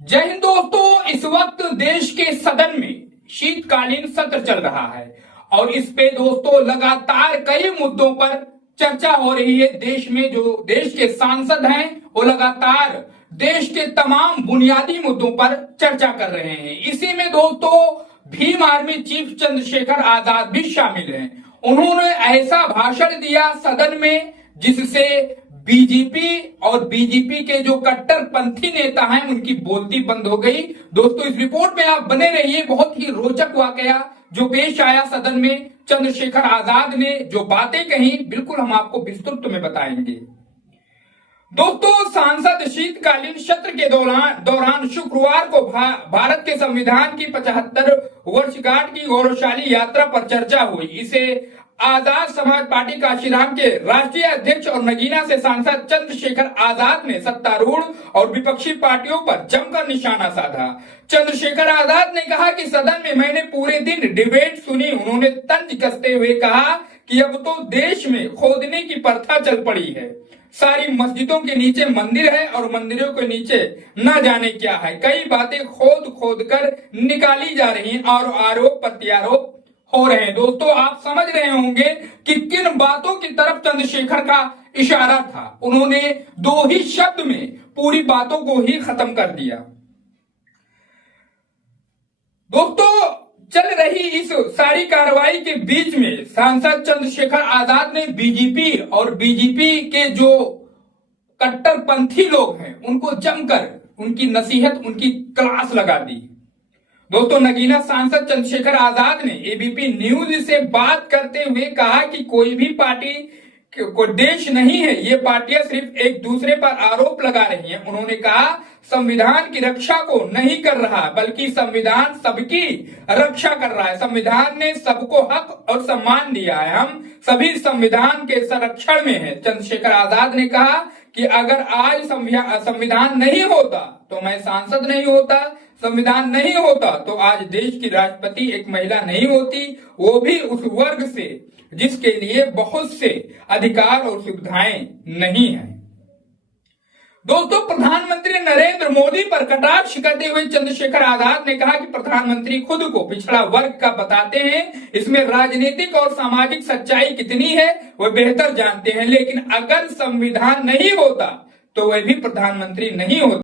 जय हिंद दोस्तों, इस वक्त देश के सदन में शीतकालीन सत्र चल रहा है और इस पे दोस्तों लगातार कई मुद्दों पर चर्चा हो रही है। देश में जो देश के सांसद हैं वो लगातार देश के तमाम बुनियादी मुद्दों पर चर्चा कर रहे हैं। इसी में दोस्तों भीम आर्मी चीफ चंद्रशेखर आजाद भी शामिल हैं। उन्होंने ऐसा भाषण दिया सदन में जिससे बीजेपी और बीजेपी के जो कट्टरपंथी नेता हैं उनकी बोलती बंद हो गई। दोस्तों इस रिपोर्ट में आप बने रहिए, बहुत ही रोचक वाकया जो पेश आया सदन में। चंद्रशेखर आजाद ने जो बातें कही बिल्कुल हम आपको विस्तृत में बताएंगे। दोस्तों सांसद शीतकालीन सत्र के दौरान शुक्रवार को भारत के संविधान की 75 वर्षगांठ की गौरवशाली यात्रा पर चर्चा हुई। इसे आजाद समाज पार्टी काशीराम के राष्ट्रीय अध्यक्ष और नगीना से सांसद चंद्रशेखर आजाद ने सत्तारूढ़ और विपक्षी पार्टियों पर जमकर निशाना साधा। चंद्रशेखर आजाद ने कहा कि सदन में मैंने पूरे दिन डिबेट सुनी। उन्होंने तंज कसते हुए कहा कि अब तो देश में खोदने की प्रथा चल पड़ी है। सारी मस्जिदों के नीचे मंदिर है और मंदिरों के नीचे न जाने क्या है। कई बातें खोद खोद कर निकाली जा रही हैं और आरोप प्रत्यारोप हो रहे हैं। दोस्तों आप समझ रहे होंगे कि किन बातों की तरफ चंद्रशेखर का इशारा था। उन्होंने दो ही शब्द में पूरी बातों को ही खत्म कर दिया। दोस्तों चल रही इस सारी कार्रवाई के बीच में सांसद चंद्रशेखर आजाद ने बीजेपी और बीजेपी के जो कट्टरपंथी लोग हैं उनको जमकर उनकी नसीहत, उनकी क्लास लगा दी। दोस्तों नगीना सांसद चंद्रशेखर आजाद ने एबीपी न्यूज से बात करते हुए कहा कि कोई भी पार्टी को देश नहीं है, ये पार्टियां सिर्फ एक दूसरे पर आरोप लगा रही हैं। उन्होंने कहा संविधान की रक्षा को नहीं कर रहा बल्कि संविधान सबकी रक्षा कर रहा है। संविधान ने सबको हक और सम्मान दिया है, हम सभी संविधान के संरक्षण में हैं। चंद्रशेखर आजाद ने कहा कि अगर आज संविधान नहीं होता तो मैं सांसद नहीं होता, संविधान नहीं होता तो आज देश की राष्ट्रपति एक महिला नहीं होती, वो भी उस वर्ग से जिसके लिए बहुत से अधिकार और सुविधाएं नहीं हैं। दोस्तों प्रधानमंत्री नरेंद्र मोदी पर कटाक्ष करते हुए चंद्रशेखर आजाद ने कहा कि प्रधानमंत्री खुद को पिछड़ा वर्ग का बताते हैं, इसमें राजनीतिक और सामाजिक सच्चाई कितनी है वह बेहतर जानते हैं, लेकिन अगर संविधान नहीं होता तो वह भी प्रधानमंत्री नहीं होता।